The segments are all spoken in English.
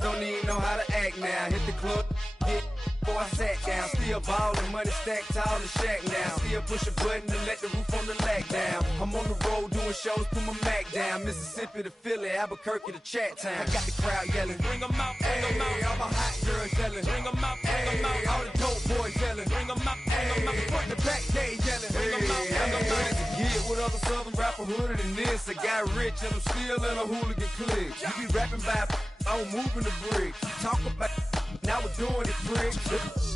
don't even know how to act now. Hit the club, get before I sat down. Still ballin', money stacked tall in shack now. Still push a button to let the roof on the lag down. I'm on the road doing shows, put my Mac down. Mississippi to Philly, Albuquerque to Chat Town. I got the crowd yelling, bring 'em out, bring 'em out. All my hot girls yelling, bring 'em out, bring 'em out. All the dope boys yelling, bring 'em out, bring 'em out. Front to back, they yelling, bring 'em out, bring 'em out. To get with other southern rapper hooded than this. I got rich and I'm still in a hooligan clique. You be rapping by, I'm moving the bricks. You talk about, now we're doing it, pricks.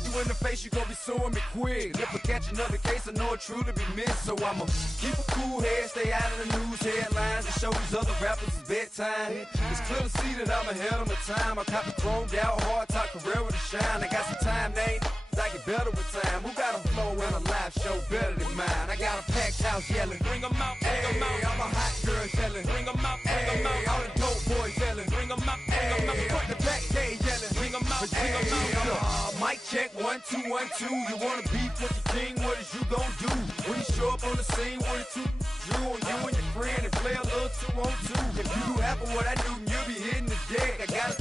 You in the face, you gon' be suing me quick. If I catch another case, I know it truly be missed. So I'ma keep a cool head, stay out of the news headlines, and show these other rappers it's bedtime. It's clear to see that I'm ahead of my time. I caught the chromed out, hard top career with a shine. I got some time, they ain't I get better with time. Who got a flow and a live show better than mine? I got a packed house yelling, bring 'em out, bring 'em out. All my hot girls yelling, bring 'em out, bring 'em out. All the dope boys yelling, bring 'em out, bring 'em out. Front the back, they yelling, bring 'em out, bring 'em out. Mic check, 1 2 1 2. You wanna beef with the king? What is you gon' do when you show up on the scene? 1 2 drew on you and your friend and play a little 2 on 2. If you do half of what I do, you'll be hitting the deck. I gotta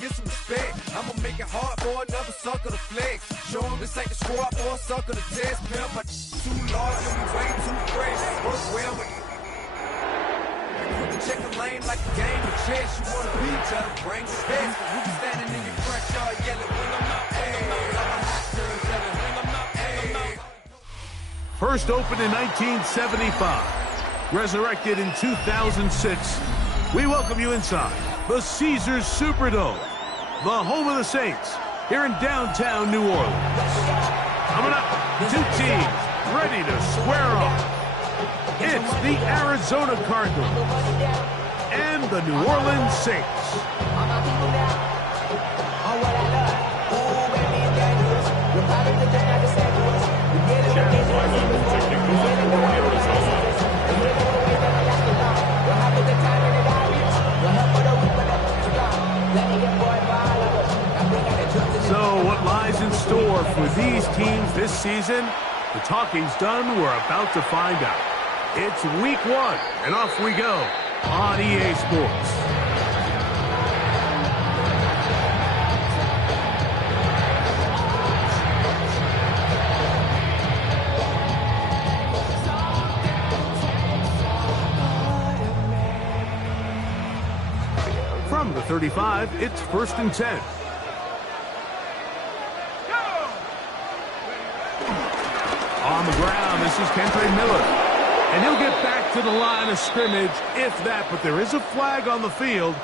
get some respect. I'ma make it hard for another sucker to flex. Show him this ain't the squad or a sucker to test. Pimp, my too large and we way too fresh. Work well with check the lane like a game of chess. You wanna be each other, bring the stats. But we be standing in your front yard yelling, bring 'em out, hey. All my hot girls yelling, bring 'em out, hey. First opened in 1975, resurrected in 2006. We welcome you inside the Caesars Superdome, the home of the Saints, here in downtown New Orleans. Coming up, two teams ready to square off. It's the Arizona Cardinals and the New Orleans Saints. So what lies in store for these teams this season? The talking's done. We're about to find out. It's week 1, and off we go on EA Sports. From the 35, it's 1st and 10. On the ground, this is Kentre Miller. And he'll get back to the line of scrimmage, if that. But there is a flag on the field,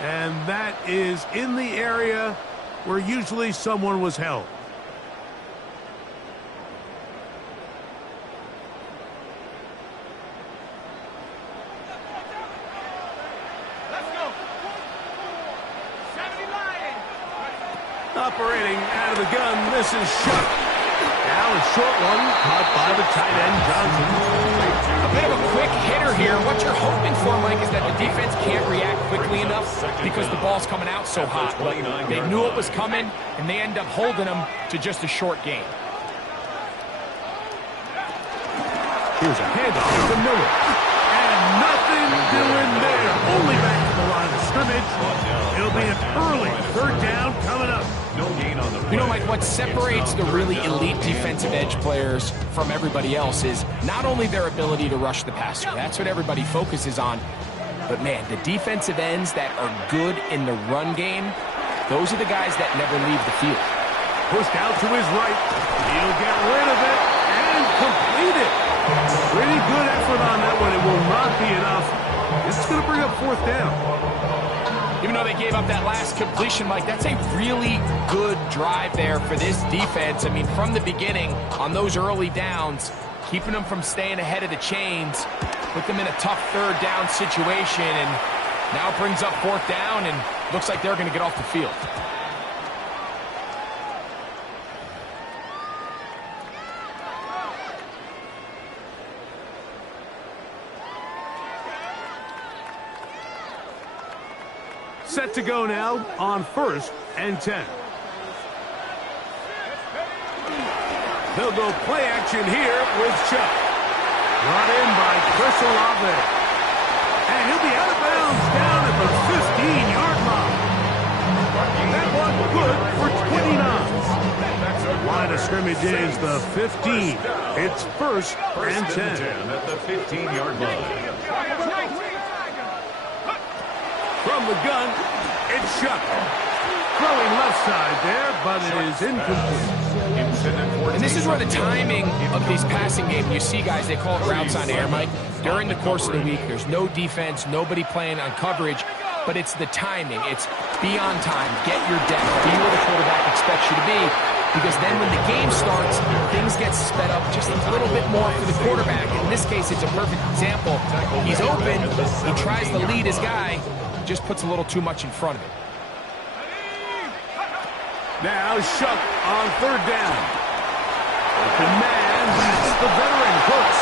and that is in the area where usually someone was held. Operating out of the gun, this is Shuck. Now a short one, caught by the tight end, Johnson. A bit of a quick hitter here. What you're hoping for, Mike, is that the defense can't react quickly enough because the ball's coming out so hot. But they knew it was coming, and they end up holding them to just a short gain. Here's a handoff to Miller. And nothing doing there. Only back to the line of scrimmage. It'll be an early 3rd down coming up. No gain on the play. You know, Mike, what separates the really elite defensive edge players from everybody else is not only their ability to rush the passer. That's what everybody focuses on. But, man, the defensive ends that are good in the run game, those are the guys that never leave the field. Pushed out to his right. He'll get rid of it and complete it. Pretty good effort on that one. It will not be enough. It's going to bring up 4th down. Even though they gave up that last completion, Mike, that's a really good drive there for this defense. I mean, from the beginning, on those early downs, keeping them from staying ahead of the chains, put them in a tough 3rd down situation, and now it brings up 4th down, and looks like they're going to get off the field. Set to go now on 1st and 10. They'll go play action here with Chuck. Brought in by Chris Olave. And he'll be out of bounds down at the 15-yard line. yardage is the 15. It's first and 10. At the 15-yard line. From the gun, it's Shuck. Throwing left side there, but it is incomplete. And this is where the timing of these passing game, you see guys, they call it routes on air, Mike. During the course of the week, there's no defense, nobody playing on coverage, but it's the timing. It's be on time, get your depth, be where the quarterback expects you to be, because then when the game starts, things get sped up just a little bit more for the quarterback. In this case, it's a perfect example. He's open, he tries to lead his guy, just puts a little too much in front of him. Now Shuck on third down. Open man, that's the veteran Cooks.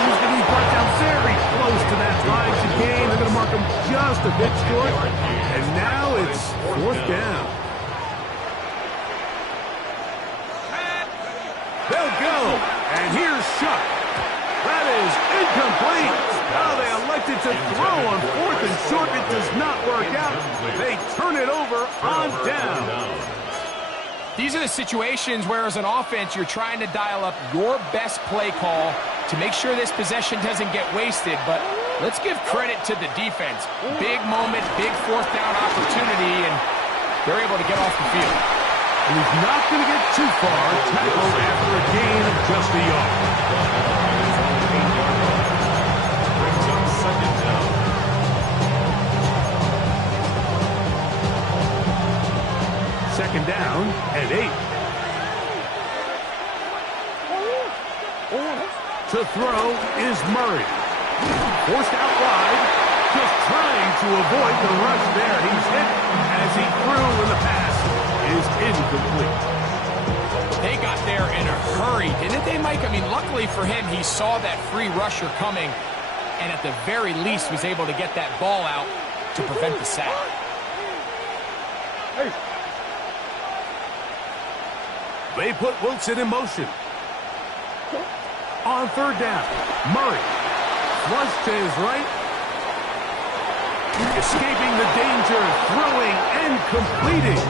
He's going to be brought down very close to that line to gain. They're going to mark him just a bit short. And now it's fourth down. They'll go. And here's Shuck. That is incomplete. Now they elected to throw on fourth and short. It does not work out. They turn it over on down. These are the situations where, as an offense, you're trying to dial up your best play call to make sure this possession doesn't get wasted. But let's give credit to the defense. Big moment, big fourth down opportunity, and they're able to get off the field. And he's not going to get too far. Tackled after a gain of just a yard. Brings up second down. Second down and 8. To throw is Murray. Forced out wide. Just trying to avoid the rush there. He's hit as he threw, and the pass is incomplete. They got there in a hurry, didn't they, Mike? I mean, luckily for him, he saw that free rusher coming, and at the very least was able to get that ball out to prevent the sack. Hey. They put Wilson in motion. On third down, Murray. Flush to his right. Escaping the danger, throwing and completing.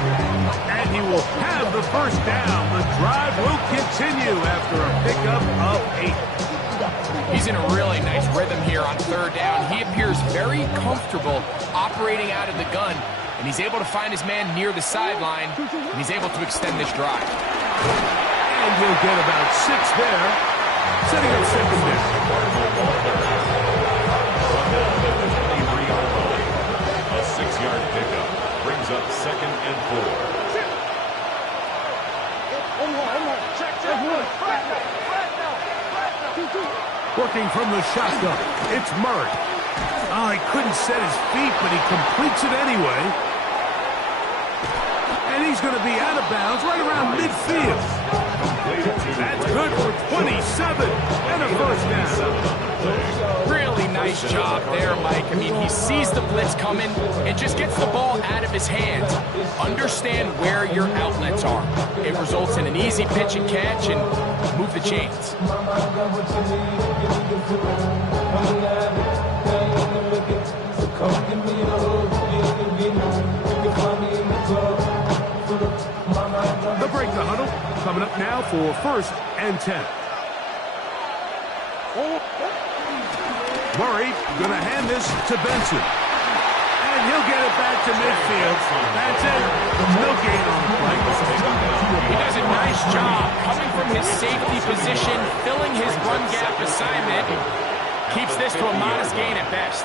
And he will have the first down. The drive will continue after a pickup of 8. He's in a really nice rhythm here on third down. He appears very comfortable operating out of the gun, and he's able to find his man near the sideline, and he's able to extend this drive. And he'll get about 6 there, setting up second down. A 6-yard pickup brings up second and 4. Working from the shotgun, it's Murray. Oh, he couldn't set his feet, but he completes it anyway. And he's going to be out of bounds right around midfield. That's good for 27 and a first down. Really nice job there, Mike. I mean, he sees the blitz coming and just gets the ball out of his hands. Understand where your outlets are. It results in an easy pitch and catch and move the chains. They'll break the huddle. Coming up now for first and 10. Murray going to hand this to Benson. And he'll get it back to midfield. That's it. No gain on the play. He does a nice job coming from his safety position, filling his run gap assignment. Keeps this to a modest gain at best.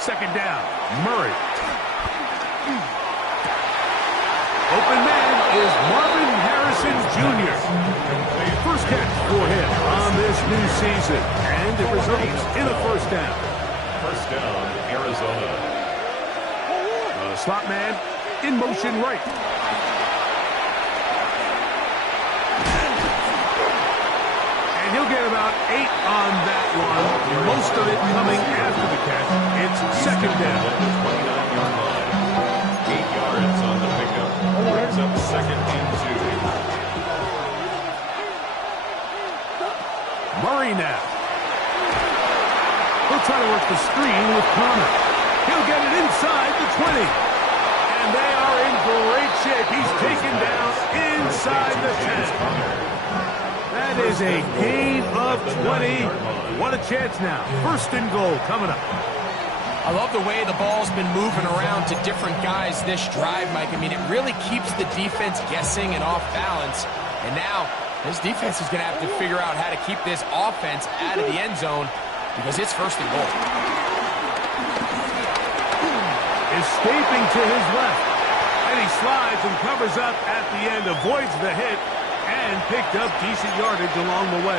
Second down, Murray. Open man is Marvin Harrison Jr. First catch for him on this new season, and it results in a first down. First down, Arizona. The slot man in motion right. And he'll get about 8 on that one, most of it coming after the catch. It's second down. At the 29-yard line. 8 yards on the pickup. Brings up second and 2. Murray now. He'll try to work the screen with Connor. He'll get it inside the 20. And And they are in great shape. He's taken down inside the 10. That is a gain of 20. What a chance now. First and goal coming up. I love the way the ball's been moving around to different guys this drive, Mike. I mean, it really keeps the defense guessing and off balance. And now, this defense is going to have to figure out how to keep this offense out of the end zone because it's first and goal. Escaping to his left. And he slides and covers up at the end, avoids the hit, and picked up decent yardage along the way.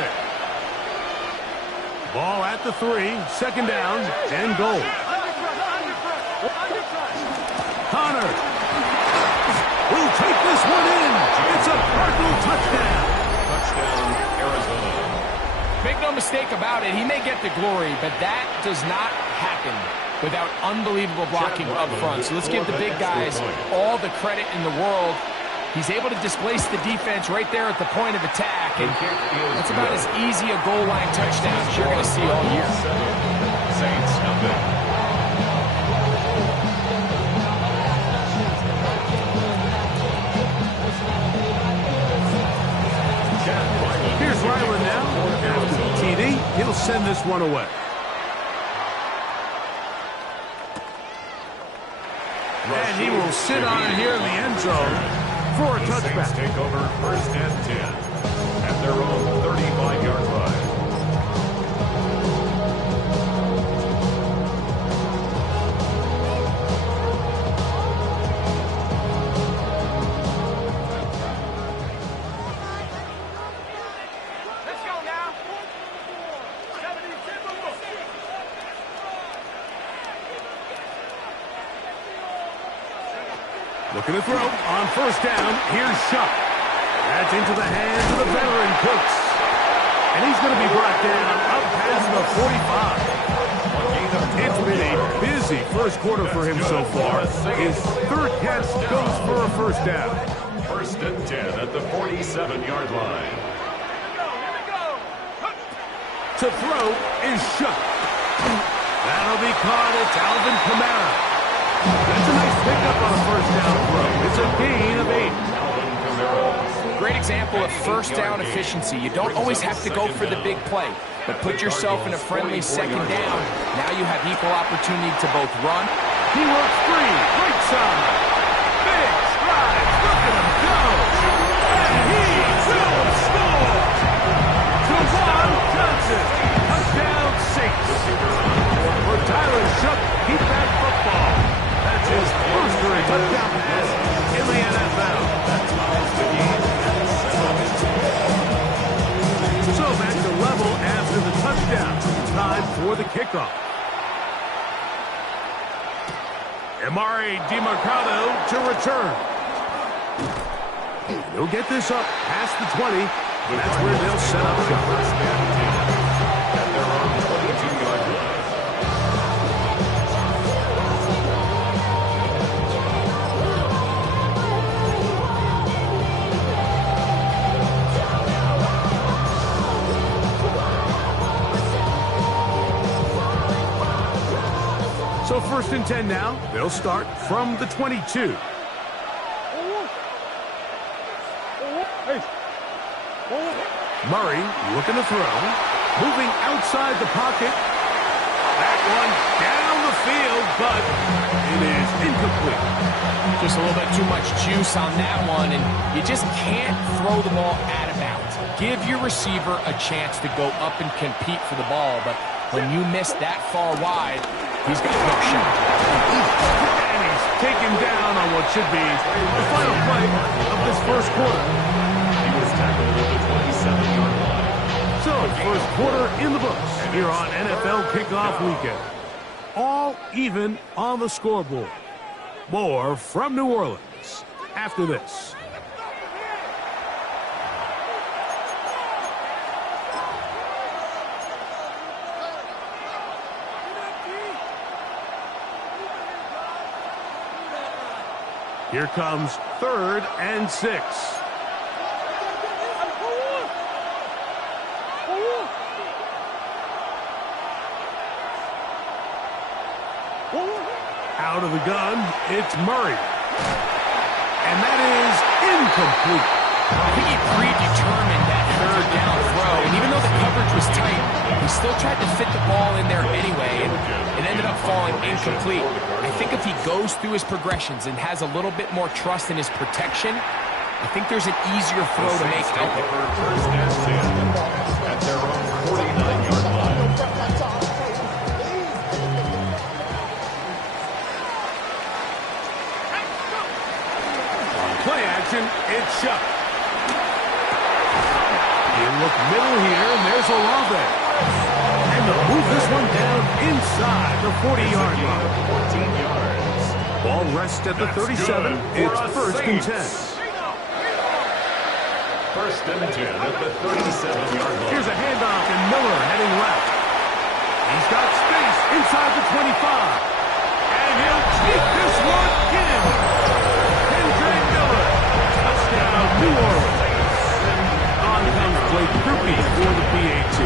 Ball at the 3, second down, and goal. Connor will take this one in. It's a Cardinal touchdown. Touchdown, Arizona. Make no mistake about it, he may get the glory, but that does not happen without unbelievable blocking up front. So let's give the big guys all the credit in the world. He's able to displace the defense right there at the point of attack, and that's about as easy a goal line touchdown as you're going to see all year. Saints nothing. Here's Ryland now. After the TD, he'll send this one away. And he will sit on it here in the end zone for a touchback. Saints take over first and 10 at their own 35-yard line. Let's go now. Looking to throw on first down. Here's Shuck. That's into the hands of the veteran Cooks. And he's going to be brought down up past the 45. It's been a busy first quarter for him so far. His third catch goes for a first down. First and 10 at the 47-yard line. To throw is Shuck. That'll be caught. It's Alvin Kamara. That's a nice pickup on a first down throw. It's a gain of 8. Alvin Kamara. Great example of first down efficiency. You don't always have to go for the big play, but put yourself in a friendly second down. Now you have equal opportunity to both run. He works free. Right side. Big strides. Look at him go. And he will score. Jawan Johnson. Touchdown Saints. For Tyler Shuck, keep that football. That's his first career touchdown pass in the NFL. So back to level after the touchdown. Time for the kickoff. Amari DiMercado to return. He'll get this up past the 20. That's where they'll set up shop. At their own 22-yard line. So first and 10 now. They'll start from the 22. Murray looking to throw. Moving outside the pocket. That one down the field, but it is incomplete. Just a little bit too much juice on that one, and you just can't throw the ball out of bounds. Give your receiver a chance to go up and compete for the ball, but when you miss that far wide, he's got no shot. And he's taken down on what should be the final play of this first quarter. He was tackled at the 27-yard line. So, first quarter in the books here on NFL Kickoff Weekend. All even on the scoreboard. More from New Orleans after this. Here comes 3rd and 6. Out of the gun, it's Murray. And that is incomplete. I think he predetermined that third down throw, and even though the coverage was tight, he still tried to fit the ball in there anyway, and it ended up falling incomplete. I think if he goes through his progressions and has a little bit more trust in his protection, I think there's an easier throw to make out there. First and 10 at their own 49-yard line. Play action, it's shut. You look middle here, and there's Olave. And they'll move this one down inside the 40-yard line. 14 yards. Ball rests at the 37. It's first and 10. First and 10 at the 37-yard line. Here's a handoff, and Miller heading left. He's got space inside the 25. And he'll keep this one in. Henry Miller. Touchdown, New Orleans. On comes Blake Grupe for the PAT.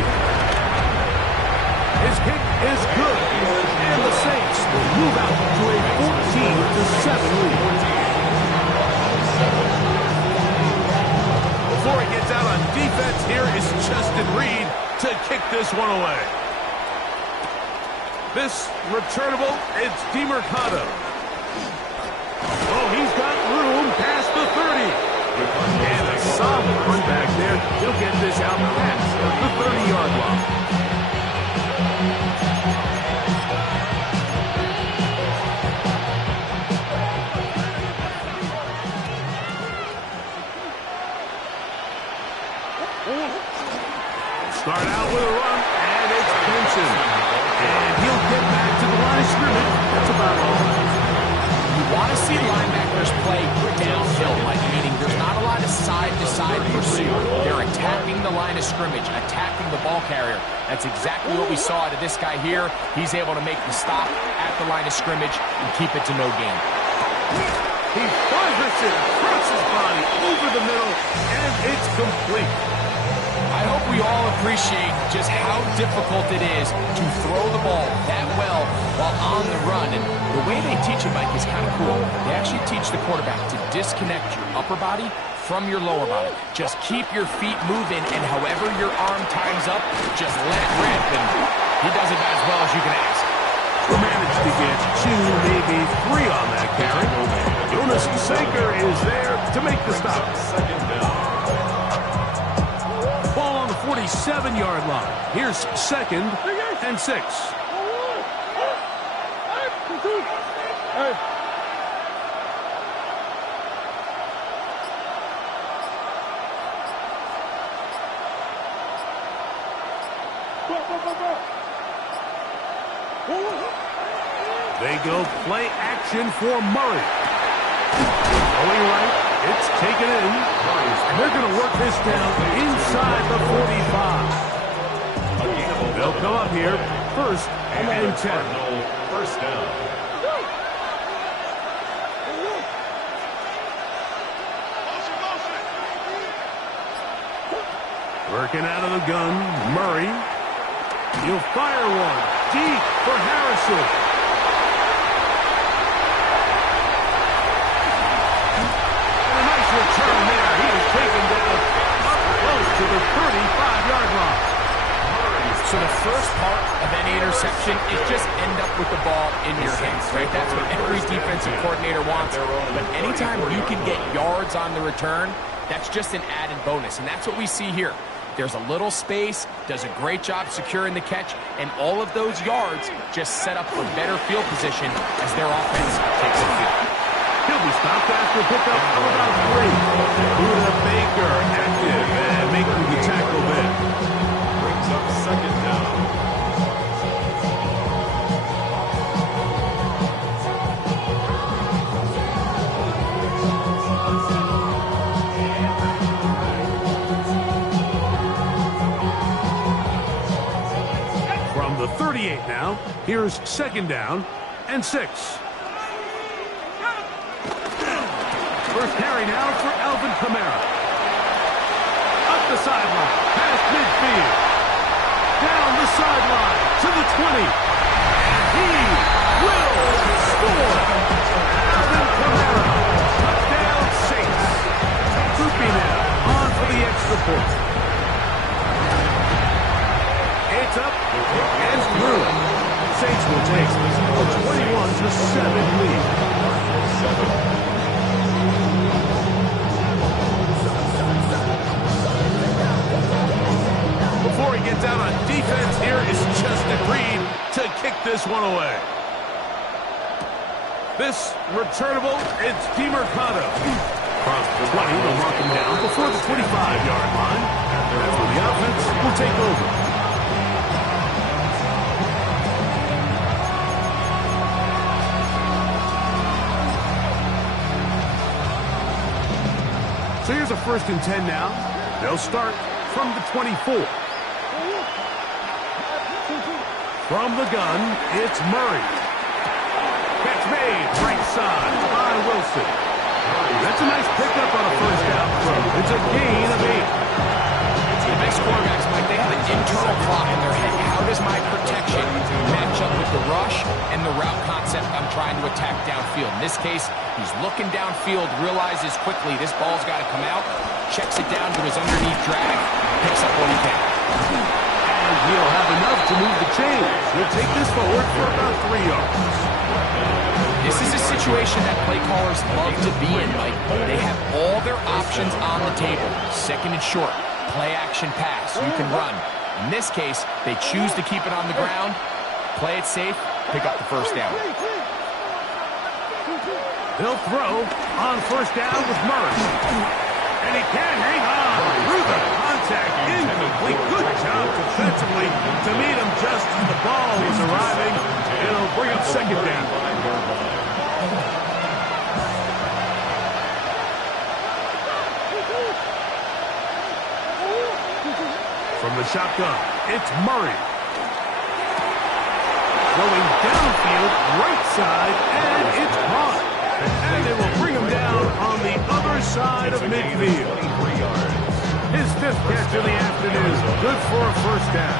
His kick is good. And the Saints will move out to a 14-7 lead. Before he gets out on defense, here is Justin Reed to kick this one away. This returnable, it's DeMercado. Oh, he's got room past the 30. And a solid run back there. He'll get this out past the 30-yard line. Start out with a run, and it's Benson. And he'll get back to the line of scrimmage. That's about all. You want to see linebackers play downhill, meaning there's not a lot of side-to-side pursuit. They're attacking the line of scrimmage, attacking the ball carrier. That's exactly what we saw out of this guy here. He's able to make the stop at the line of scrimmage and keep it to no gain. He fires it across his body over the middle, and it's complete. I hope we all appreciate just how difficult it is to throw the ball that well while on the run. And the way they teach it, Mike, is kind of cool. They actually teach the quarterback to disconnect your upper body from your lower body. Just keep your feet moving, and however your arm times up, just let it rip. And he does it about as well as you can ask. Managed to get 2, maybe 3 on that carry. Jonas Sanker is there to make the stop. Second down. 47-yard line. Here's second and 6. They go play action for Murray. Going right. It's taken in, and they're going to work this down inside the 45. They'll come up here, first and 10. First down. Working out of the gun, Murray. He'll fire one deep for Harrison. Return there. He is taken down up close to the 35-yard line. So the first part of any interception is just end up with the ball in your hands, right? That's what every defensive coordinator wants. But anytime you can get yards on the return, that's just an added bonus. And that's what we see here. There's a little space, does a great job securing the catch, and all of those yards just set up for better field position as their offense takes the field. He'll be stopped after a pickup of about 3. Buda Baker active and making the tackle there. Brings up second down. From the 38 now, here's second down and 6. First carry now for Alvin Kamara. Up the sideline, past midfield. Down the sideline to the 20. And he will score. Alvin Kamara Saints will take a 21-7 lead. Before he gets out on defense, here is Justin Reed to kick this one away. This returnable, it's DeMercado. Across the 20, they'll mark him down before the 25-yard line. That's where the offense will take over. So here's a 1st and 10 now. They'll start from the 24. From the gun, it's Murray. Catch made, right side by Wilson. That's a nice pickup on a 1st down throw. It's a gain of 8. The best quarterbacks, Mike, they have an internal clock in their head. How does my protection match up with the rush and the route concept I'm trying to attack downfield? In this case, he's looking downfield, realizes quickly this ball's got to come out, checks it down to his underneath drag, picks up what he can. And he'll have enough to move the chains. He'll take this forward for about 3 yards. This is a situation that play callers love to be in, Mike. They have all their options on the table. 2nd and short, play action pass. You can run. In this case, they choose to keep it on the ground, play it safe, pick up the 1st down. They'll throw on 1st down with Murray. And he can hang on through the contact. Incomplete. Good job defensively to meet him just as the ball was arriving. It'll bring up 2nd down. From the shotgun, it's Murray. Throwing downfield, right side, and it's caught. And it will bring him down on the other side of midfield. His 5th catch of the afternoon. Good for a 1st down.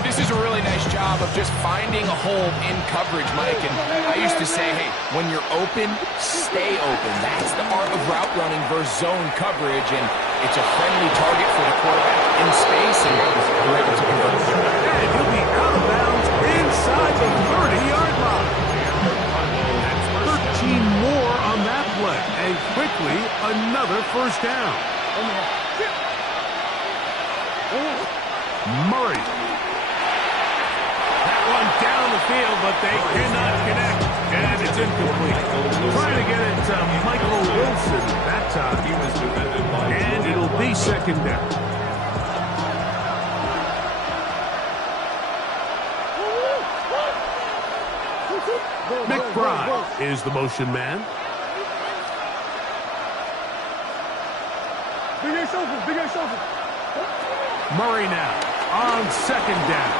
This is a really nice job of just finding a hole in coverage, Mike. And I used to say, hey, when you're open, stay open. That's the art of route running versus zone coverage. And it's a friendly target for the quarterback in space, and they're able to convert it. And he'll be out of bounds inside the 30-yard line. That's 13 more on that play. And quickly, another 1st down. Murray. That one down the field, but they cannot connect. And it's incomplete. Trying to get it to Michael Wilson that time. And it'll be 2nd down. McBride is the motion man. Murray now on 2nd down.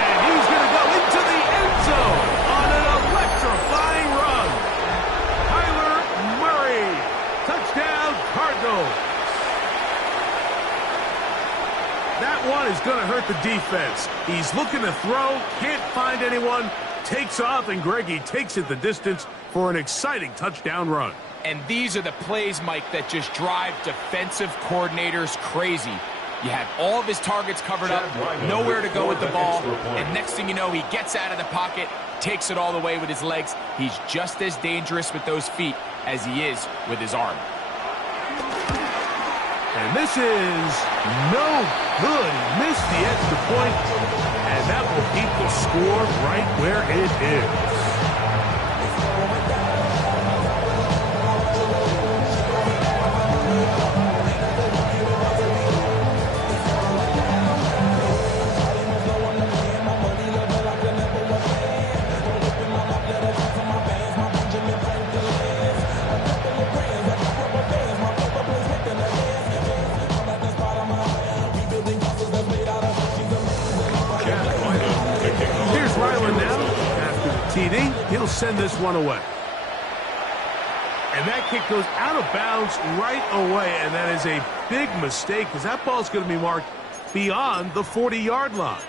And he's going to go into the end zone on an electrifying run. Kyler Murray. Touchdown, Cardinals. That one is going to hurt the defense. He's looking to throw, can't find anyone, takes off, and Greggy takes it the distance for an exciting touchdown run. And these are the plays, Mike, that just drive defensive coordinators crazy. You have all of his targets covered up, nowhere to go with the ball, and next thing you know, he gets out of the pocket, takes it all the way with his legs. He's just as dangerous with those feet as he is with his arm. And this is no good. He missed the extra point, and that will keep the score right where it is. TD, he'll send this one away. And that kick goes out of bounds right away, and that is a big mistake because that ball's going to be marked beyond the 40-yard line.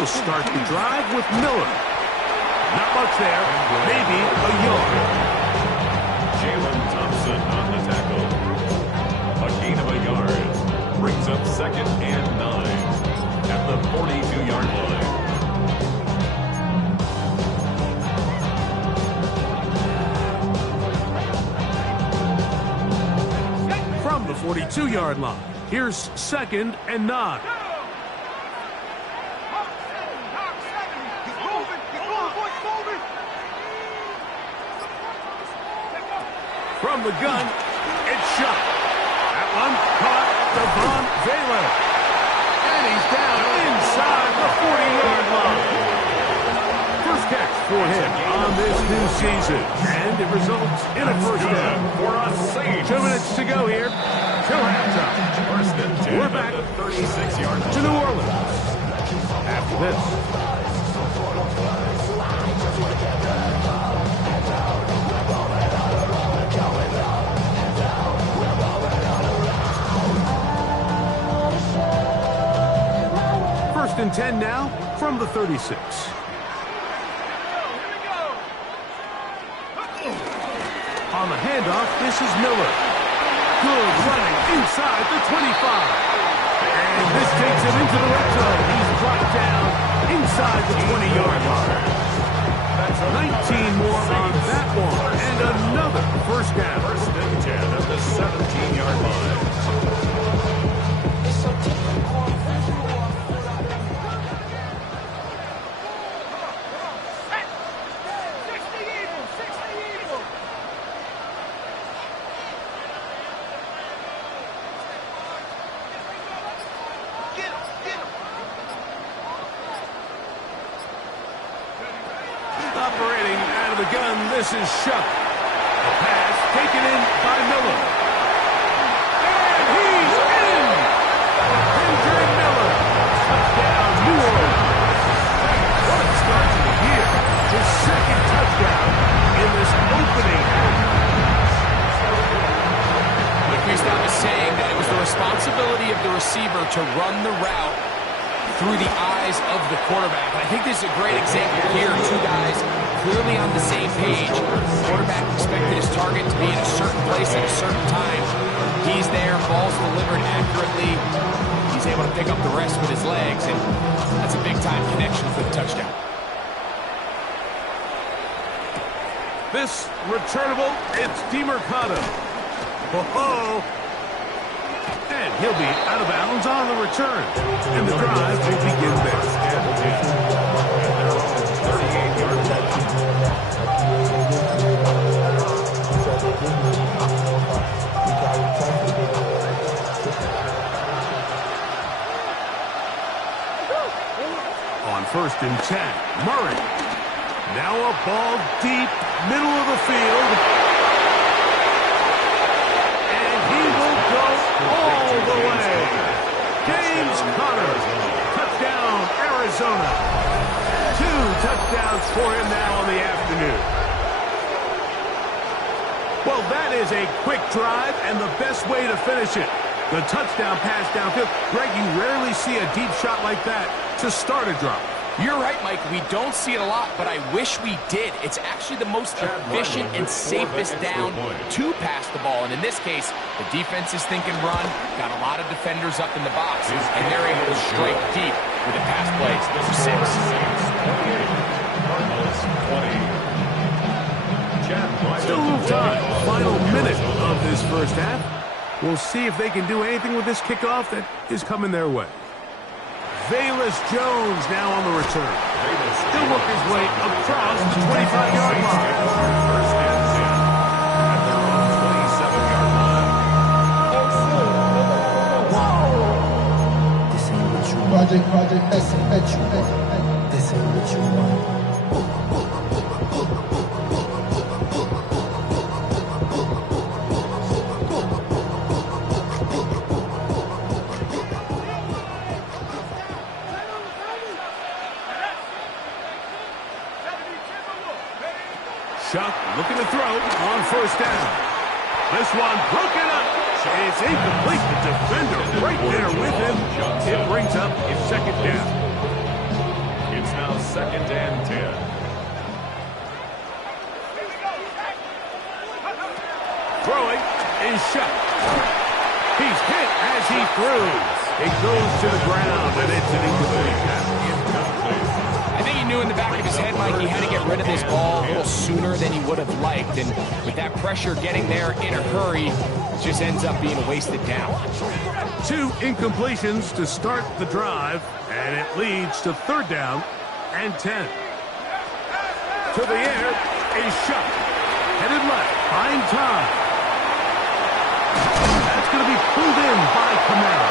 will start the drive with Miller. Not much there, maybe a yard. Jalen Thompson on the tackle. A gain of a yard. Brings up 2nd and 9 at the 42-yard line. From the 42-yard line, here's 2nd and 9. From the gun, it's shot. That one caught Devon Baylor. And he's down inside the 40-yard line. First catch for him on this new season. And it results in a first down. For us Saints. 2 minutes to go here. Till halftime. First and 10. We're back at the 36-yard line. to New Orleans. After this. First and 10 now from the 36. On the handoff, this is Miller. Good running inside the 25. And this takes him into the red zone. He's brought down inside the 20-yard line. That's 19 more on that one. And another first down. First and 10 at the 17-yard line. Operating out of the gun, this is Shuck. The pass taken in by Miller. And he's in! Kendrick Miller. Touchdown, New Orleans. What a start to the year. His 2nd touchdown in this opening half. Like Kristoff was saying, that it was the responsibility of the receiver to run the route through the eyes of the quarterback. And I think this is a great example here. 2 guys clearly on the same page. The quarterback expected his target to be in a certain place at a certain time. He's there, ball's delivered accurately. He's able to pick up the rest with his legs, and that's a big-time connection for the touchdown. This returnable, it's DeMercado. Oh-ho! And he'll be out of bounds on the return. And the drive will begin there. 38-yard line. On 1st and 10, Murray. Now a ball deep, middle of the field. And he will go all the way. James Conner. Touchdown, Arizona. 2 touchdowns for him now on the afternoon. Well, that is a quick drive and the best way to finish it. The touchdown pass downfield. Greg, you rarely see a deep shot like that to start a drive. You're right, Mike. We don't see it a lot, but I wish we did. It's actually the most efficient and safest down to pass the ball. And in this case, the defense is thinking run, got a lot of defenders up in the box, and they're able to strike deep with the pass plays for 6. Still a little time. Final minute of this first half. We'll see if they can do anything with this kickoff that is coming their way. Velus Jones now on the return. He'll work his way across the 25-yard line. First and 10 at their own 27-yard line. This ain't what you want. Project, this ain't what you want. This ain't what you want. Shuck looking to throw on first down. This one broken up. It's incomplete. The defender right there with him. It brings up 2nd down. second and 10. Throwing is shot. He's hit as he throws. It goes to the ground, and it's an incompletion. I think he knew in the back of his head, Mike, he had to get rid of this ball a little sooner than he would have liked. And with that pressure getting there in a hurry, it just ends up being a wasted down. 2 incompletions to start the drive, and it leads to 3rd down and 10. To the air, a shot. Headed left, buying time. That's going to be pulled in by Kamara.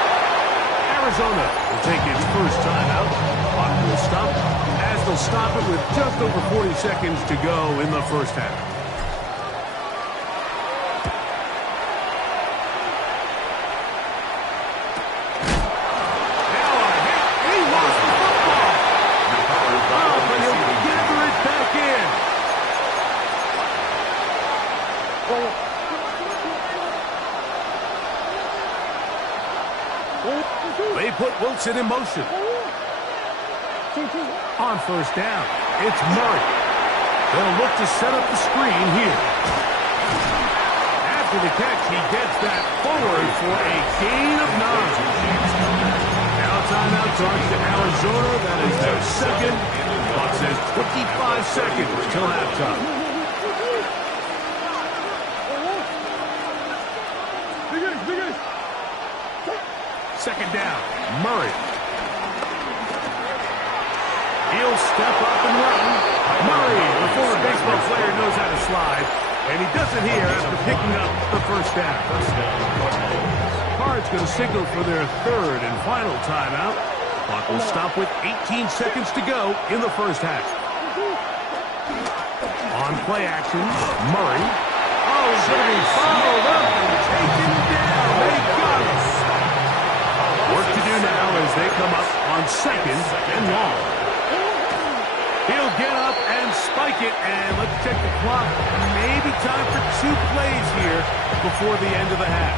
Arizona will take its first timeout. Clock will stop as they'll stop it with just over 40 seconds to go in the first half. Now a hit. He lost the football. Oh, but he'll gather it back in. They put Wilson in motion. On first down, it's Murray. They'll look to set up the screen here. After the catch, he gets that forward for a gain of 9. Now timeout charge to Arizona. That is their second. Clock says 25 seconds till halftime. Second down, Murray. He'll step up and run. Murray, the former baseball player, knows how to slide, and he does it here after picking up the first down. Cards going to signal for their 3rd and final timeout. Clock will stop with 18 seconds to go in the first half. On play action, Murray. Oh, he's going to be followed up and taken down. They got it. Work to do now as they come up on 2nd and long. He'll get up and spike it, and let's check the clock. Maybe time for 2 plays here before the end of the half.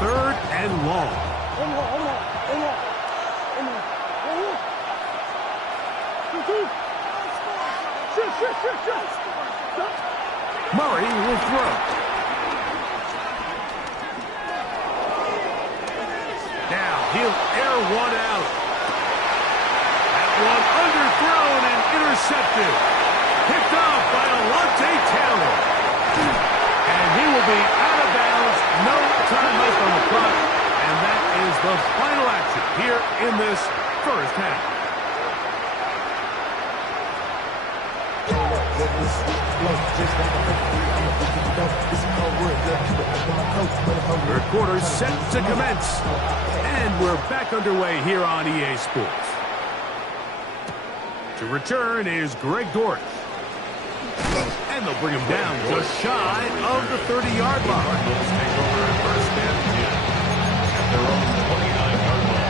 Third and long. Murray will throw. Now he'll air one out. That one underthrown and intercepted. Picked off by Alontae Taylor. And he will be out of bounds. No time left on the clock. And that is the final action here in this first half. Third quarter set to commence. And we're back underway here on EA Sports. To return is Greg Dortch. And they'll bring him down just shy of the 30-yard line. Cardinals take over first and 10 at their own 29-yard line.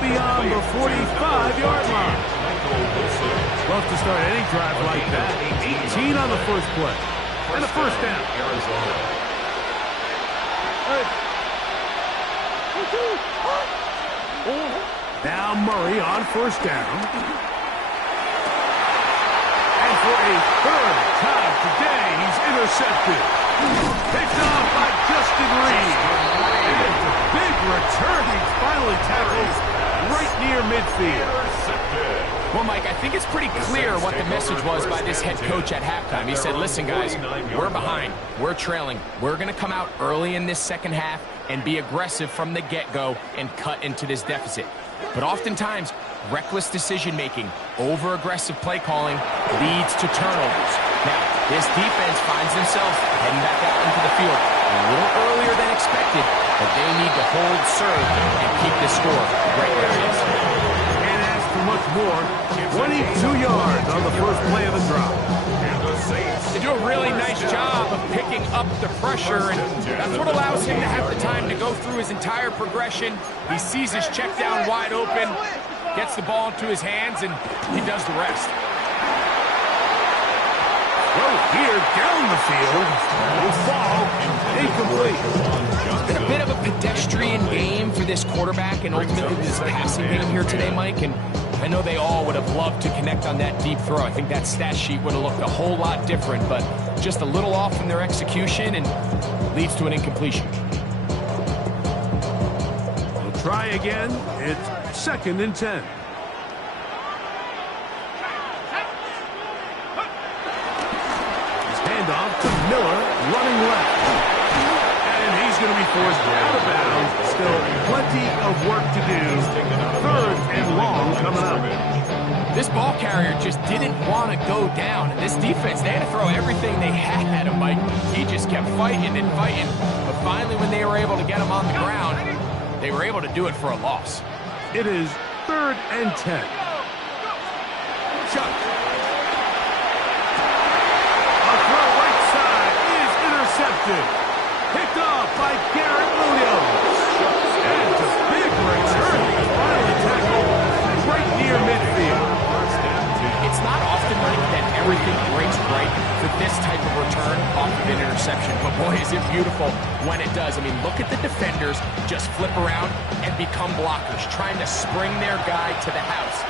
Beyond the 45-yard line. Love to start any drive like that. 18 on the first play. And a first down. Arizona. Now Murray on first down. And for a 3rd time today, he's intercepted. Picked off by Justin Reed. And it's a big return. He's finally tackled right near midfield. Well, Mike, I think it's pretty clear what the message was by this head coach at halftime. He said, listen, guys, we're behind. We're trailing. We're going to come out early in this second half and be aggressive from the get-go and cut into this deficit. But oftentimes, reckless decision-making, over-aggressive play calling leads to turnovers. Now, this defense finds themselves heading back out into the field a little earlier than expected, but they need to hold serve and keep this score right where it is. And as for much more. 22 yards on the first play of the drive. They do a really nice job of picking up the pressure, and that's what allows him to have the time to go through his entire progression. He sees his check down wide open, gets the ball into his hands, and he does the rest. Throw here down the field. Will fall incomplete. It's been a bit of a pedestrian game for this quarterback and ultimately this passing game here today, Mike. And I know they all would have loved to connect on that deep throw. I think that stat sheet would have looked a whole lot different, but just a little off in their execution and leads to an incompletion. We'll try again. It's 2nd and 10. Handoff to Miller, running left. And he's going to be forced out of bounds. Still plenty of work to do. 3rd and long coming up. This ball carrier just didn't want to go down. And this defense, they had to throw everything they had at him, Mike. He just kept fighting and fighting. But finally, when they were able to get him on the ground, they were able to do it for a loss. It is 3rd and 10. Chuck. Intercepted. Picked off by Garrett Williams. And a big return. Finally tackled right near midfield. It's not often, Mike, that everything breaks right for this type of return off of an interception. But boy, is it beautiful when it does. I mean, look at the defenders just flip around and become blockers, trying to spring their guy to the house.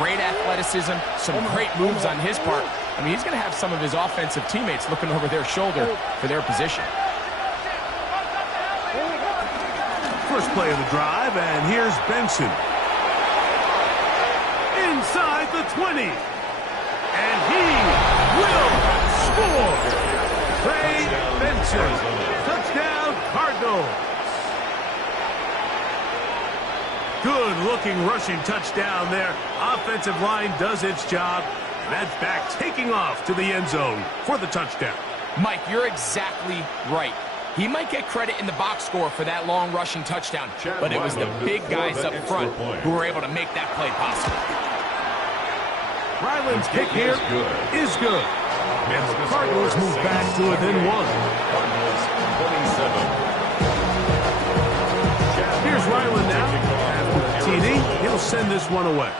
Great athleticism, some great moves on his part. I mean, he's going to have some of his offensive teammates looking over their shoulder for their position. First play of the drive, and here's Benson. Inside the 20. And he will score. Trey Benson. Touchdown, Cardinals. Good-looking rushing touchdown there. Offensive line does its job. That's back taking off to the end zone for the touchdown. Mike, you're exactly right. He might get credit in the box score for that long rushing touchdown, but it was the big guys up front who were able to make that play possible. Ryland's kick here is good. And the Cardinals move back to within 1. Cardinals 27. Here's Ryland now. After the TD, he'll send this one away.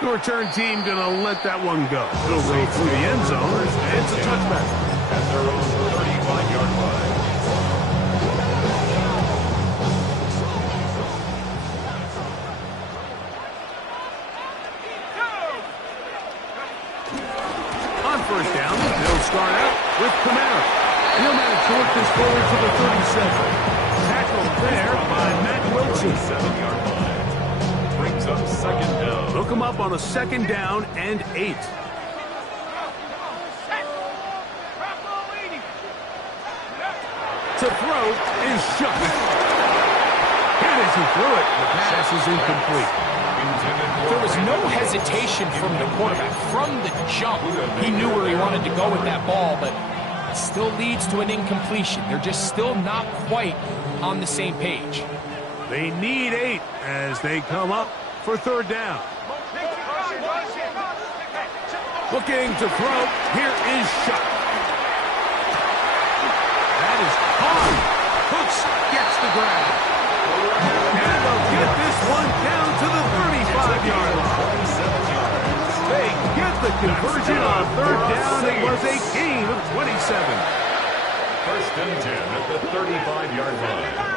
The return team going to let that one go. It'll go through the end zone, and it's a touchback. At their own 35-yard line. On first down, they'll start out with Kamara. He'll manage to work this forward to the 37. Tackled there by Matt Wilson. 7-yard line. Brings up 2nd down. Look him up on a 2nd down and 8. To throw is shut. And as he threw it, the pass is incomplete. There was no hesitation from the quarterback. From the jump, he knew where he wanted to go with that ball, but it still leads to an incompletion. They're just still not quite on the same page. They need 8 as they come up for 3rd down. Looking to throw. Here is shot. That is hard. Hooks gets the grab. And they'll get this one down to the 35-yard line. They get the conversion on 3rd down. It was a gain of 27. 1st and 10 at the 35-yard line.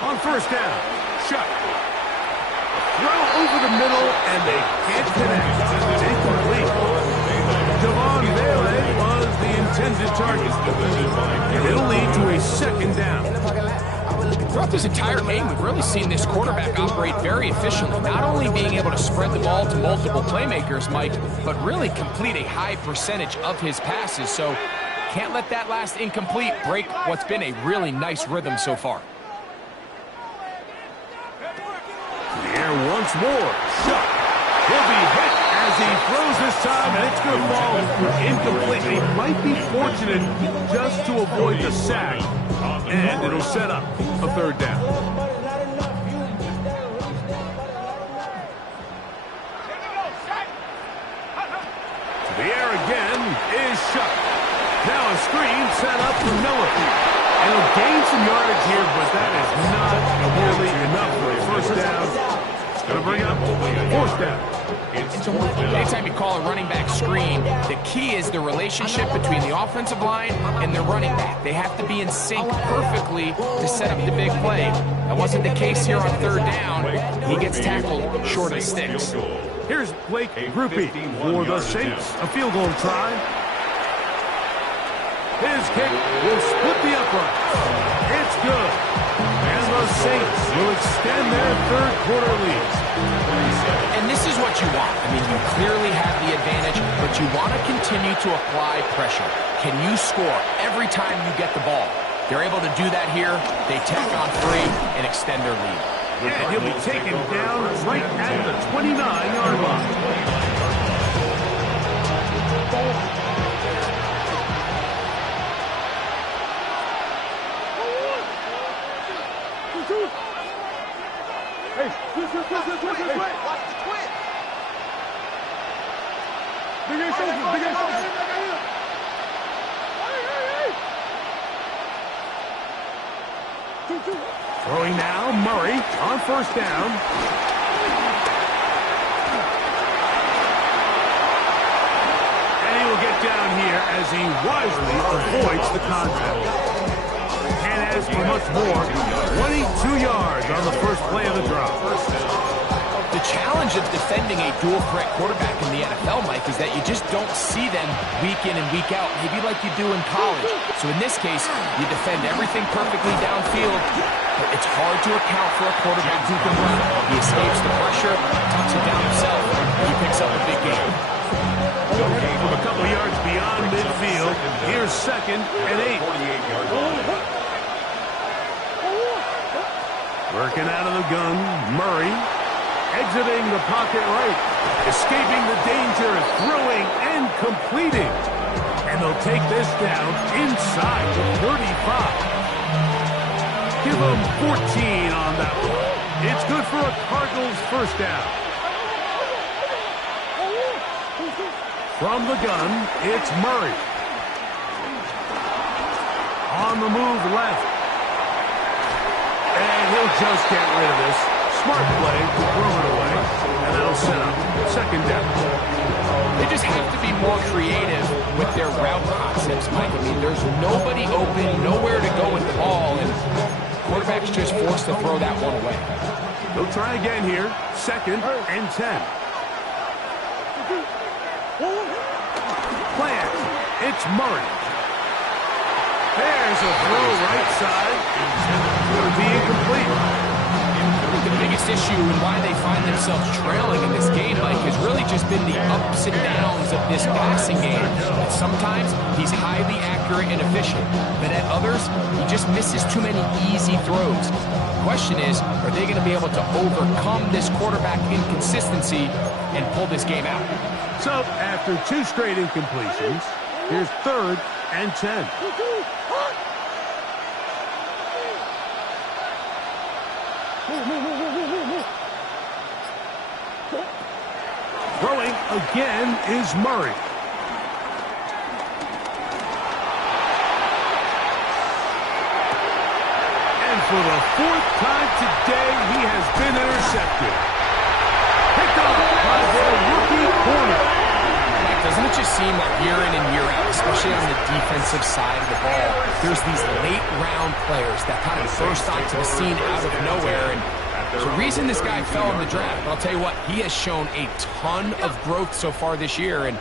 On 1st down, shot. Throw over the middle, and they can't connect. It's incomplete. Javon Bailey was the intended target. And it'll lead to a 2nd down. Throughout this entire game, we've really seen this quarterback operate very efficiently, not only being able to spread the ball to multiple playmakers, Mike, but really complete a high percentage of his passes. So can't let that last incomplete break what's been a really nice rhythm so far. The air once more. Shot. He'll be hit and As he throws this time, and it's going to fall incomplete. He might be fortunate just to avoid the sack, and it'll set up a third down. The air again is shut. Now a screen set up for Miller. And he'll gain some yardage here, but that is not nearly enough for a first down. It's going to bring up fourth down. Anytime you call a running back screen, the key is the relationship between the offensive line and the running back. They have to be in sync perfectly to set up the big play. That wasn't the case here on third down. He gets tackled short of sticks. Here's Blake Groupie for the Saints. A field goal try. His kick will split the uprights. It's good. And the Saints will extend their third quarter lead. And this is what you want. I mean, you clearly have the advantage, but you want to continue to apply pressure. Can you score every time you get the ball? They're able to do that here. They tack on 3 and extend their lead. And he'll be taken down right at the 29-yard line. Throwing now, Murray on first down. And he will get down here as he wisely avoids the contact. And as for much more, 22 yards on the first play of the drive. The challenge of defending a dual-threat quarterback in the NFL, Mike, is that you just don't see them week in and week out, maybe like you do in college. So in this case, you defend everything perfectly downfield, but it's hard to account for a quarterback who can run. He escapes the pressure, tucks it down himself, and he picks up a big game. From a couple yards beyond midfield, here's 2nd and 8. Working out of the gun, Murray. Exiting the pocket right, escaping the danger, throwing and completing. And they'll take this down inside the 35. Give them 14 on that one. It's good for a Cardinals first down. From the gun, it's Murray. On the move left. And he'll just get rid of this. Smart play to throw it away, and that'll set up 2nd down. They just have to be more creative with their route concepts, Mike. I mean, there's nobody open, nowhere to go with the ball, and quarterback's just forced to throw that one away. They'll try again here, 2nd and 10. Plan, it's Murray. There's a throw right side. It's going to be incomplete. The biggest issue and why they find themselves trailing in this game, Mike, has really just been the ups and downs of this passing game. But sometimes he's highly accurate and efficient, but at others, he just misses too many easy throws. The question is, are they going to be able to overcome this quarterback inconsistency and pull this game out? So, after 2 straight incompletions, here's 3rd and 10. Throwing again is Murray. And for the 4th time today, he has been intercepted. Picked up by their rookie corner. Mike, doesn't it just seem like year in and year out, especially on the defensive side of the ball, there's these late-round players that kind of burst onto the scene out of nowhere, and there's a reason this guy fell in the draft. But I'll tell you what, he has shown a ton of growth so far this year, and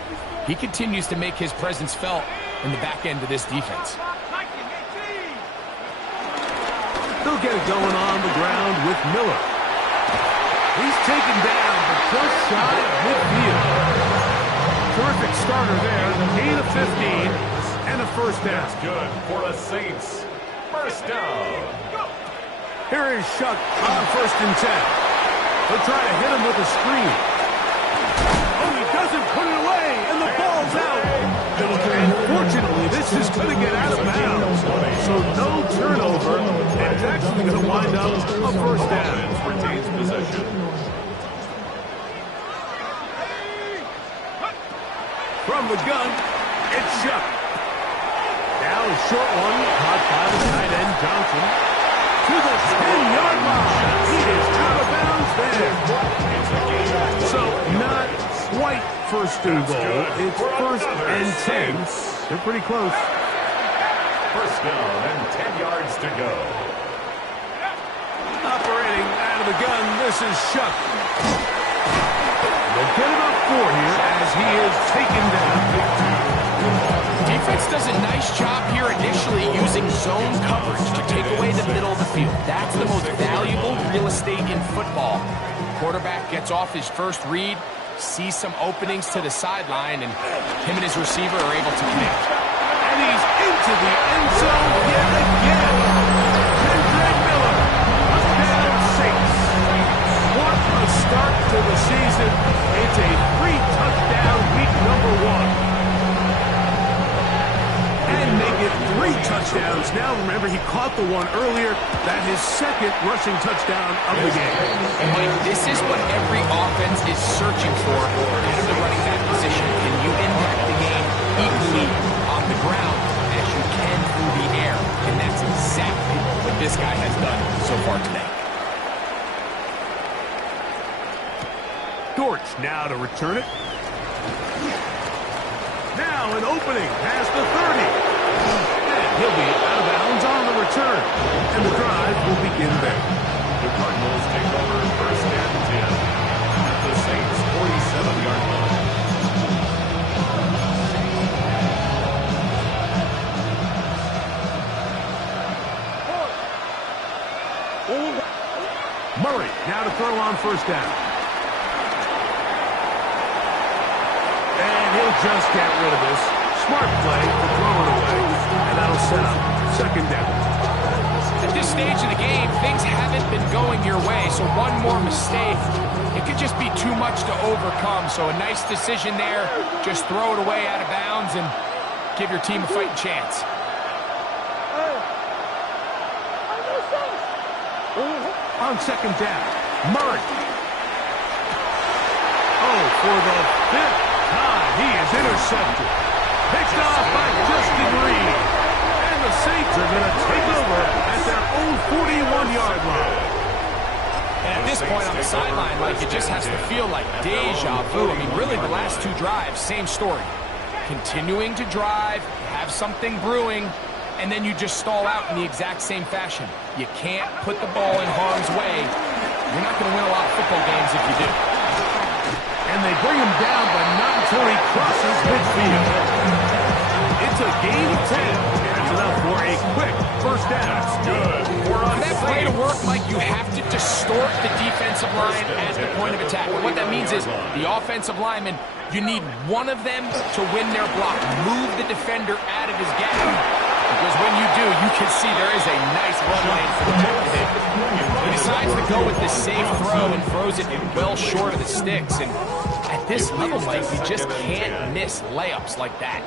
he continues to make his presence felt in the back end of this defense. They'll get it going on the ground with Miller. He's taken down, but just shy of midfield. Terrific starter there. Gain of 15 and a first down. That's good for the Saints. First down. Here is Shuck on 1st and 10. They'll try to hit him with a screen. Oh, he does it away, and the ball's out. And fortunately, this is going to get out of bounds. So no turnover, and it's actually going to wind up a first down. Retains possession. From the gun, it's Shuck. Now a short one, caught by the tight end, Johnson. To the 10-yard line. He is out of bounds there. So not quite first and goal. It's first and 10. They're pretty close. First down and 10 yards to go. Operating out of the gun, this is Shuck. They'll get him up 4 here as he is taken down. Defense does a nice job here initially using zone coverage to take away the middle of the field. That's the most valuable real estate in football. Quarterback gets off his first read, sees some openings to the sideline, and him and his receiver are able to connect. And he's into the end zone yet again. Kendrick Miller, touchdown Saints. What a start to the season. It's a 3-touchdown week number 1. And make it 3 touchdowns. Now, remember, he caught the one earlier. That's his second rushing touchdown of the game. And Mike, this is what every offense is searching for out of the running back position. Can you impact the game equally on the ground as you can through the air? And that's exactly what this guy has done so far today. Dortch now to return it. Now an opening past the 30. And he'll be out of bounds on the return. And the drive will begin there. The Cardinals take over first and 10 at the Saints' 47-yard line. Murray now to throw on first down. And he'll just get rid of this. Smart play to throw it away. And that'll set up second down. At this stage of the game, things haven't been going your way, so one more mistake, it could just be too much to overcome. So a nice decision there. Just throw it away out of bounds and give your team a fighting chance. On second down, Murray. Oh, for the 5th time, he is intercepted. Picked off by Justin Reed. And the Saints are going to take over at their own 41-yard line. And at this point on the sideline, Mike, it just has to feel like deja vu. I mean, really, the last 2 drives, same story. Continuing to drive, have something brewing, and then you just stall out in the exact same fashion. You can't put the ball in harm's way. You're not going to win a lot of football games if you do. And they bring him down, but not until he crosses midfield. It's a gain of 10. That's enough for a quick first down. That's good. For that play to work, Mike, you have to distort the defensive line at the point of attack. And what that means is the offensive lineman, you need one of them to win their block. Move the defender out of his gap. Because when you do, you can see there is a nice run lane for the tip to hit. He decides to go with the safe throw and throws it well short of the sticks. And at this level, Mike, you just can't miss layups like that.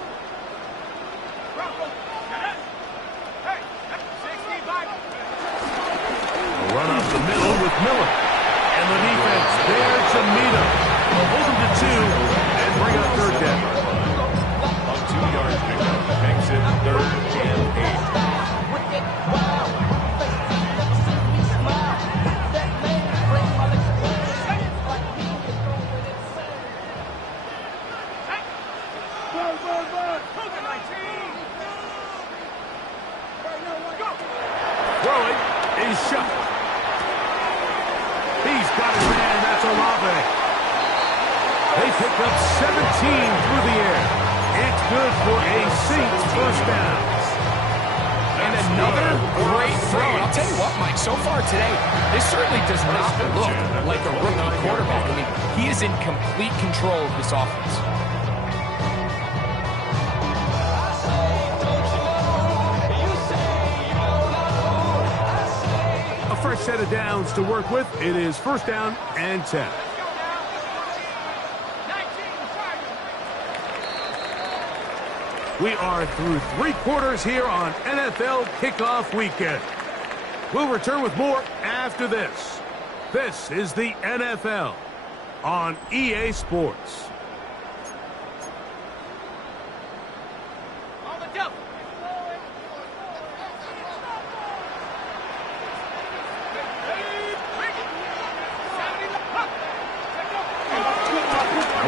A run up the middle with Miller. And the defense there to meet him. Hold him to 2 and bring up third down. A 2-yard pickup makes it 3rd and 8. Throwing is Shuck. He's got it, man. That's Olave. They picked up 17 through the air. It's good for a Saints first down. And another great throw. And I'll tell you what, Mike, so far today, this certainly does not look like a rookie quarterback. I mean, he is in complete control of this offense. A fresh set of downs to work with. It is first down and 10. We are through 3 quarters here on NFL Kickoff Weekend. We'll return with more after this. This is the NFL on EA Sports.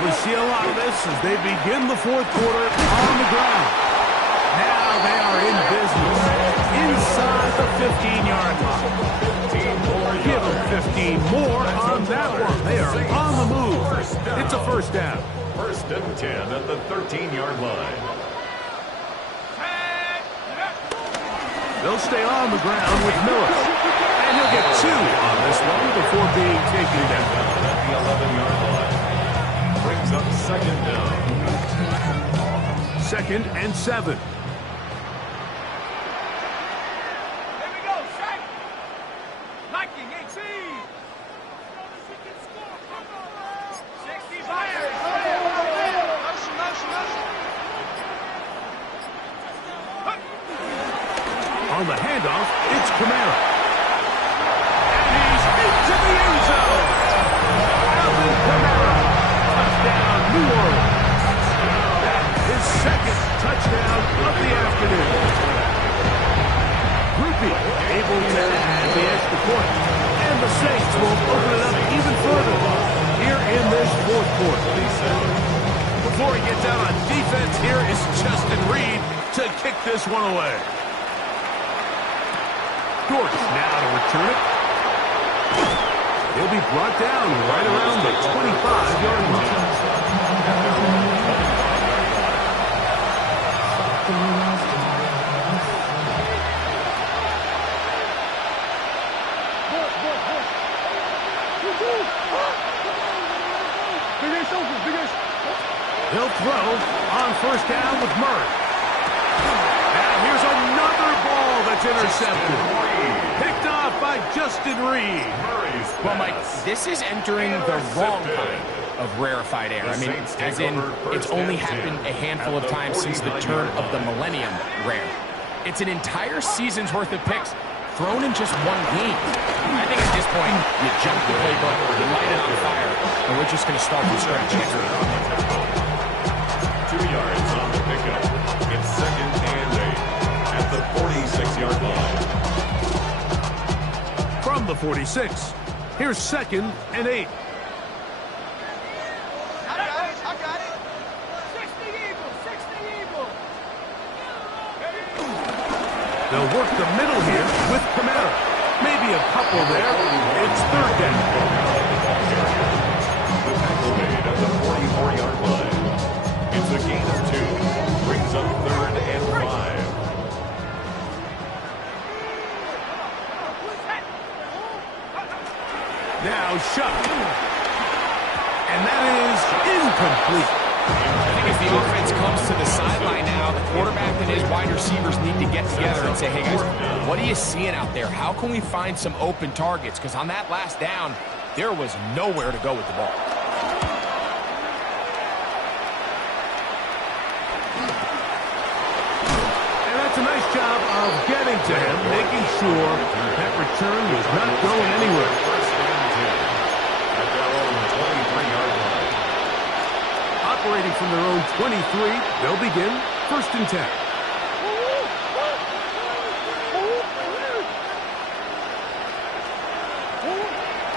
We see a lot of this as they begin the 4th quarter on the ground. Now they are in business inside the 15-yard line. Give them 15 more on that one. They are on the move. It's a first down. 1st and 10 at the 13-yard line. They'll stay on the ground with Miller. And he'll get 2 on this one before being taken down. At the 11-yard line. Brings up 2nd down. 2nd and 7. Here we go, Shaq. Liking 18. 60 fires. On the handoff, it's Kamara. And he's into the end zone. Alvin Kamara. Touchdown, New Orleans. That is 2nd touchdown of the afternoon. Groupie able to add the extra point. And the Saints will open it up even further here in this 4th quarter. Before he gets out on defense, here is Justin Reed to kick this one away. Dortch now to return it. He'll be brought down right around the 25-yard line. He'll throw on 1st down with Murray. And here's another ball that's intercepted. Picked off by Justin Reed. Well, Mike, this is entering the wrong kind of rarefied air. I mean, as in, it's only happened a handful of times since the turn of the millennium rare. It's an entire season's worth of picks thrown in just one game. I think at this point, you jump the playbook, you light it on fire, and we're just going to start from scratch. 2 yards on the pickup. It's 2nd and 8 at the 46-yard line. From the 46, here's 2nd and 8. I got it. 60 Eagles. They'll work the middle here with Kamara. Maybe a couple there. It's 3rd down. The tackle made at the 44-yard line. It's a gain of 2. Brings up 3rd and 5. Now shot. And that is incomplete. I think as the offense comes to the sideline now, the quarterback and his wide receivers need to get together and say, hey guys, what are you seeing out there? How can we find some open targets? Because on that last down, there was nowhere to go with the ball. And that's a nice job of getting to him, making sure that return was not going anywhere. 1st and 10 at their own 23-yard line. Operating from their own 23, they'll begin 1st and 10.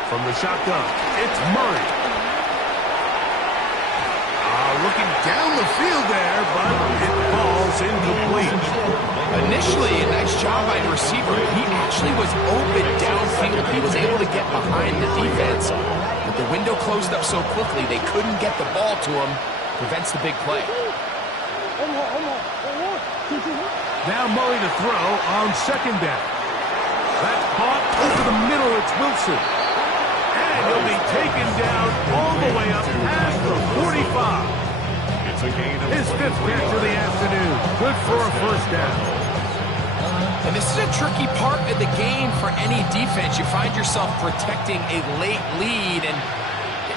From the shotgun, it's Murray. Looking down the field there, but it falls incomplete. Initially, a nice job by the receiver. He actually was open downfield. He was able to get behind the defense. But the window closed up so quickly, they couldn't get the ball to him. Prevents the big play. Now Murray to throw on 2nd down. That's caught over the middle. It's Wilson. And he'll be taken down all the way up past the 45. It's a gain of His 5th catch of the afternoon. Good for a 1st down. And this is a tricky part of the game for any defense. You find yourself protecting a late lead, and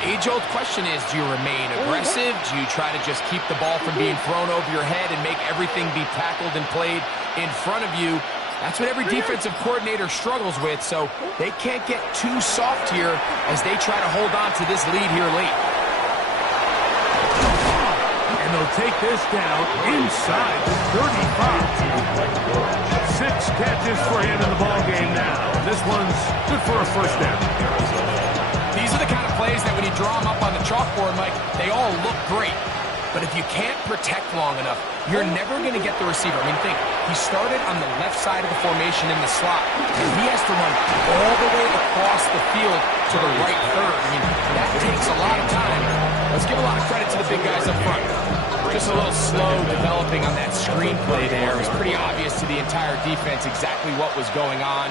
age-old question is, do you remain aggressive? Do you try to just keep the ball from being thrown over your head and make everything be tackled and played in front of you? That's what every defensive coordinator struggles with, so they can't get too soft here as they try to hold on to this lead here late. And they'll take this down inside the 35. 6 catches for him in the ballgame now. This one's good for a first down. These are the kind of plays that when you draw them up on the chalkboard, Mike, they all look great. But if you can't protect long enough, you're never going to get the receiver. I mean, think, he started on the left side of the formation in the slot, and he has to run all the way across the field to the right third. I mean, that takes a lot of time. Let's give a lot of credit to the big guys up front. Just a little slow developing on that screenplay there. It was pretty obvious to the entire defense exactly what was going on.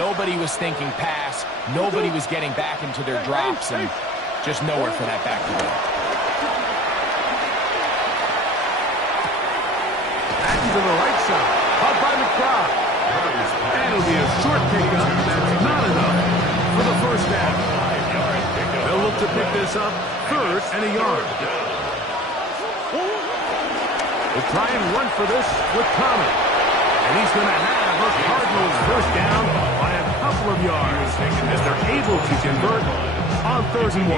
Nobody was thinking pass. Nobody was getting back into their drops, and just nowhere for that back to go. Back to the right side. Up by McBride. And it'll be a short pickup. That's not enough for the first down. They'll look to pick this up 3rd and a yard. We'll try and run for this with Thomas. And he's going to have a Cardinals first down by a couple of yards as they're able to convert on 3rd and 1.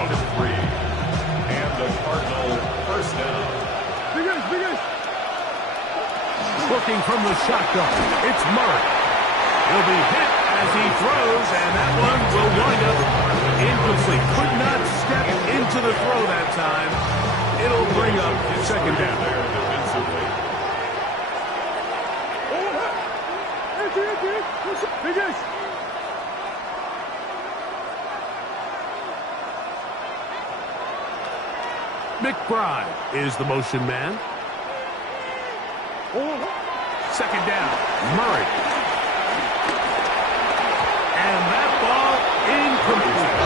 And the Cardinal first down. Looking from the shotgun, it's Murray. He'll be hit as he throws, and that one will wind up incomplete. Could not step into the throw that time. It'll bring up 2nd down. McBride is the motion man. 2nd down, Murray. And that ball incomplete.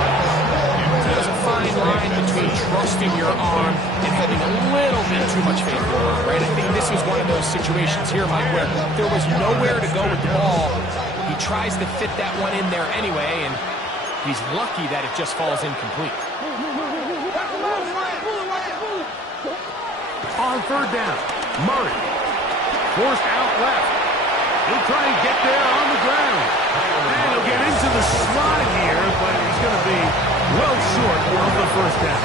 There's a fine line between trusting your arm and having a little bit too much faith in your arm, right? I think this was one of those situations here, Mike, where there was nowhere to go with the ball. He tries to fit that one in there anyway, and he's lucky that it just falls incomplete. On 3rd down, Murray. Forced out left. He'll try and get there on the ground. And he'll get into the slot here, but he's going to be well short of the first down.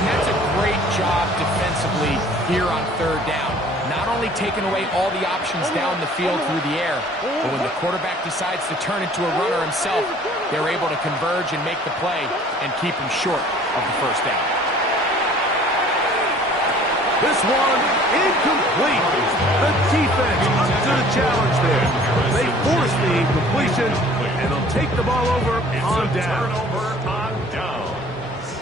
And that's a great job defensively here on 3rd down. Not only taking away all the options down the field through the air, but when the quarterback decides to turn into a runner himself, they're able to converge and make the play and keep him short of the first down. This one, incomplete. The defense up to the challenge there. They force the incompletion, and they'll take the ball over on down. Turnover on downs.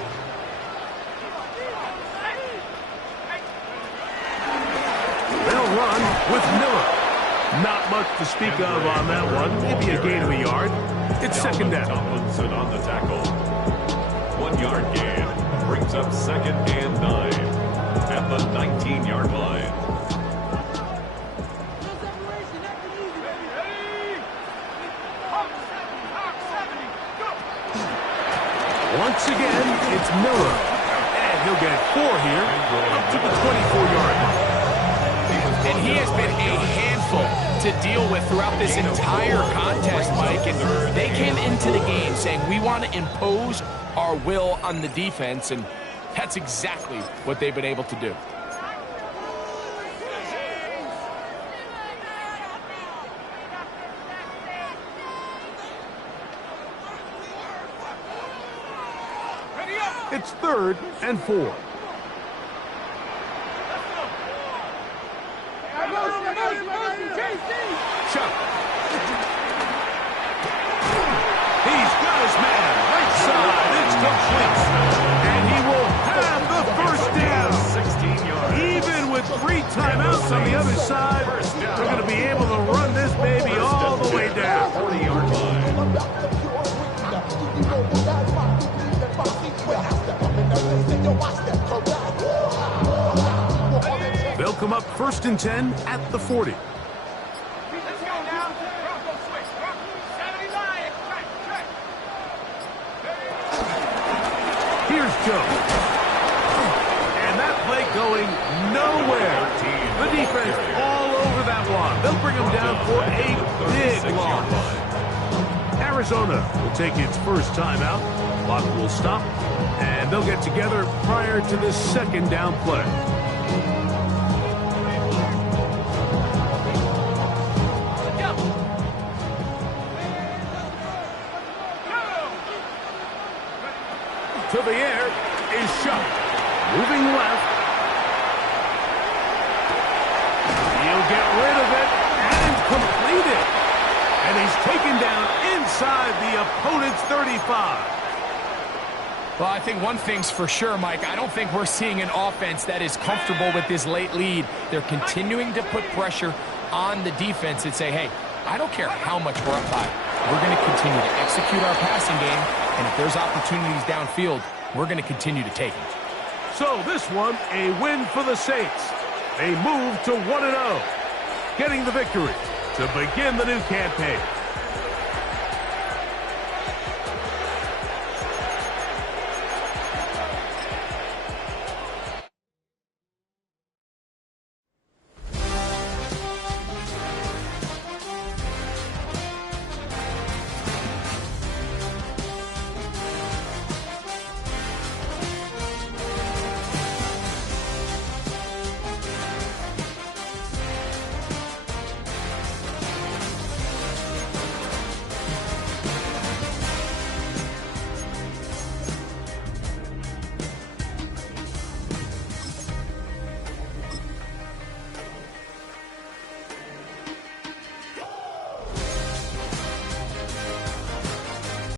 They'll run with Miller. Not much to speak of on that one. Maybe a gain of a yard. It's 2nd down. Tomlinson on the tackle. 1 yard gain. Brings up 2nd and 9. At the 19-yard line. Once again, it's Miller. And he'll get 4 here, up to the 24-yard line. And he has been a handful to deal with throughout this entire contest, Mike. And they came into the game saying, we want to impose our will on the defense, and that's exactly what they've been able to do. It's 3rd and 4. Chuck. He's got his man. Right side. It's complete. And he will have the first down. 16 yards. Even with 3 timeouts on the other side, they're going to be able to run this baby all the way down. 40-yard line. They'll come up 1st and 10 at the 40. go. And that play going nowhere. The defense all over that one. They'll bring him down for a big loss. Arizona will take its first timeout. Clock will stop, and they'll get together prior to the second down play. To the air is shot. Moving left. He'll get rid of it and complete it. And he's taken down inside the opponent's 35. Well, I think one thing's for sure, Mike. I don't think we're seeing an offense that is comfortable with this late lead. They're continuing to put pressure on the defense and say, hey, I don't care how much we're up by. We're going to continue to execute our passing game, and if there's opportunities downfield, we're going to continue to take them. So this one, a win for the Saints. They move to 1-0, getting the victory to begin the new campaign.